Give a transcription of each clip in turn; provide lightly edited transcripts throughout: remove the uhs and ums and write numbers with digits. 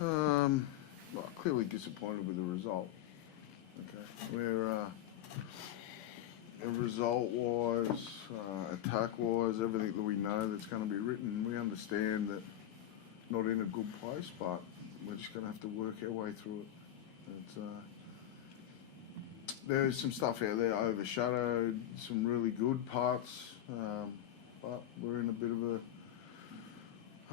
Well, clearly disappointed with the result. Okay, we're result-wise, attack-wise, everything that we know that's going to be written, we understand that not in a good place, but we're just going to have to work our way through it. It's, there's some stuff out there overshadowed some really good parts, but we're in a bit of a,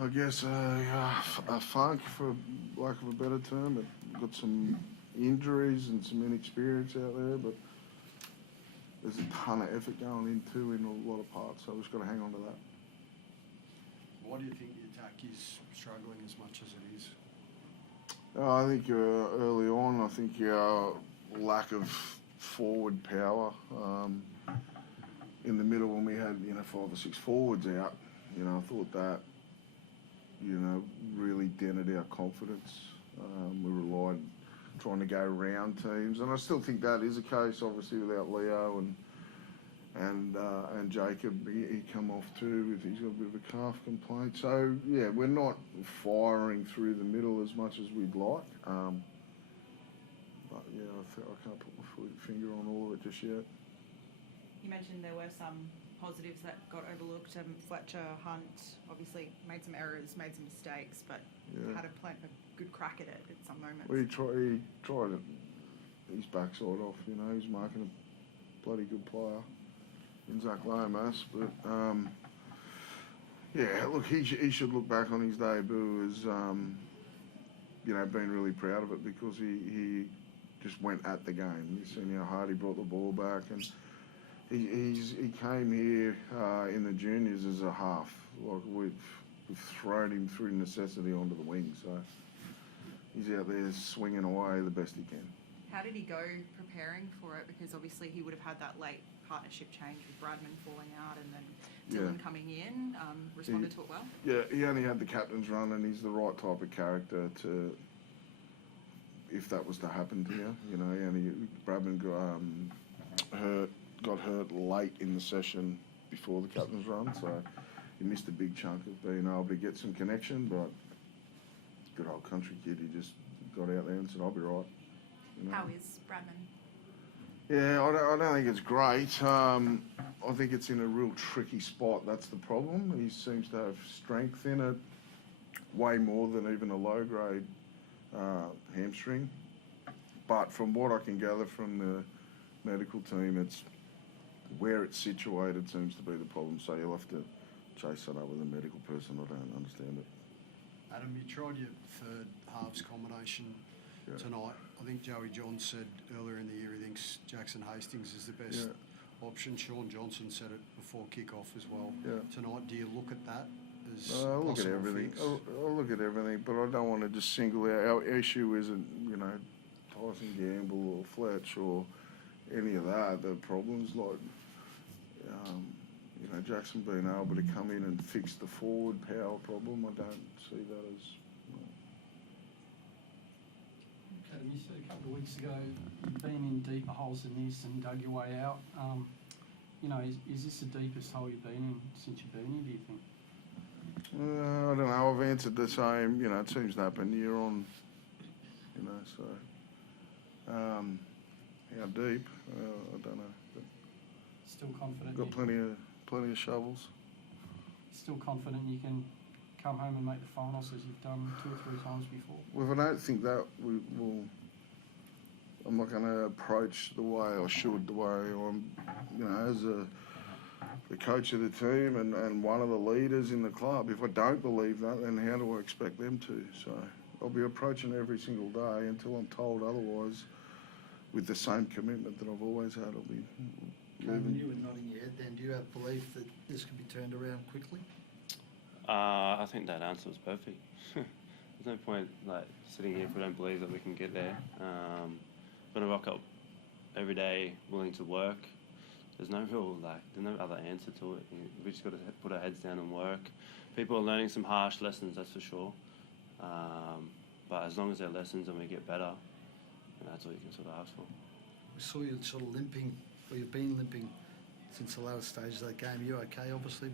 I guess, a funk, for lack of a better term. We've got some injuries and some inexperience out there, but there's a ton of effort going into in a lot of parts, so we've just got to hang on to that. Why do you think the attack is struggling as much as it is? I think early on, I think our lack of forward power in the middle when we had 5 or 6 forwards out, I thought that really dented our confidence. We relied trying to go around teams, and I still think that is the case. Obviously, without Leo and Jacob, he come off too. He's got a bit of a calf complaint. So yeah, we're not firing through the middle as much as we'd like. But yeah, I can't put my finger on all of it just yet. You mentioned there were some positives that got overlooked. Fletcher, Hunt, obviously made some errors, made some mistakes, but had a good crack at it at some moments. Well, he tried his backside off. He's marking a bloody good player in Zach Lomas, but yeah, look, he should look back on his debut as being really proud of it, because he just went at the game. You've seen how hard he brought the ball back, and he came here in the juniors as a half. Like we've thrown him through necessity onto the wing, so he's out there swinging away the best he can. How did he go preparing for it? Because obviously he would have had that late partnership change with Bradman falling out and then Dylan coming in. Responded to it well? Yeah, he only had the captain's run, and he's the right type of character to, if that was to happen to you. Bradman got hurt late in the session before the captain's run, so he missed a big chunk of being able to get some connection, but good old country kid, he just got out there and said, I'll be right. How is Bradman? Yeah, I don't think it's great. I think it's in a real tricky spot. That's the problem. He seems to have strength in it, way more than even a low-grade hamstring. But from what I can gather from the medical team, it's where it's situated seems to be the problem. So you'll have to chase that up with a medical person. I don't understand it. Adam, you tried your third halves combination tonight. I think Joey John said earlier in the year he thinks Jackson Hastings is the best option. Sean Johnson said it before kick-off as well. Tonight, do you look at that as I'll look at everything. I'll look at everything, but I don't want to just single out. Our issue isn't, Tyson Gamble or Fletch or any of that. The problems like, Jackson being able to come in and fix the forward power problem, I don't see that as. Okay, you said a couple of weeks ago you've been in deeper holes than this and dug your way out. Is this the deepest hole you've been in since you've been here, do you think? I don't know. I've answered the same. It seems to happen year on. So how deep? I don't know. But still confident? Got plenty of shovels. Still confident you can come home and make the finals as you've done 2 or 3 times before? Well, if I don't think that we will, I'm not going to approach the way I should, the way I'm, as the coach of the team and one of the leaders in the club. If I don't believe that, then how do I expect them to? So I'll be approaching every single day until I'm told otherwise, with the same commitment that I've always had. I'll be When you were nodding your head then, do you have belief that this could be turned around quickly? I think that answer was perfect. There's no point sitting here if we don't believe that we can get there. We're gonna rock up every day, willing to work. There's no real there's no other answer to it. We just got to put our heads down and work. People are learning some harsh lessons, that's for sure. But as long as they're lessons and we get better, that's all you can sort of ask for. We saw you sort of limping, or you've been limping since the latter stage of that game. You okay, obviously?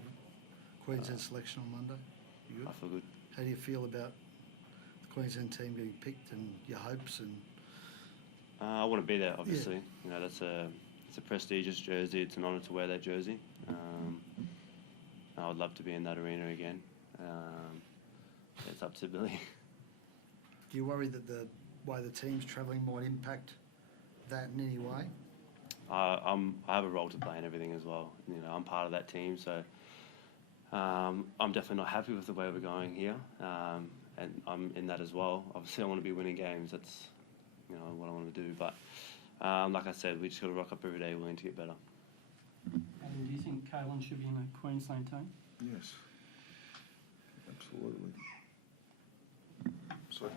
Queensland selection on Monday. You good? I feel good. How do you feel about the Queensland team getting picked and your hopes and I want to be there, obviously. You know, it's a prestigious jersey. It's an honour to wear that jersey. I would love to be in that arena again. It's up to Billy. do you worry that the way the team's travelling might impact that in any way? I have a role to play in everything as well. You know, I'm part of that team, so I'm definitely not happy with the way we're going here, and I'm in that as well. Obviously, I want to be winning games. That's what I want to do. But like I said, we just got to rock up every day, willing to get better. And do you think Kalyn should be in the Queensland team? Yes, absolutely. So.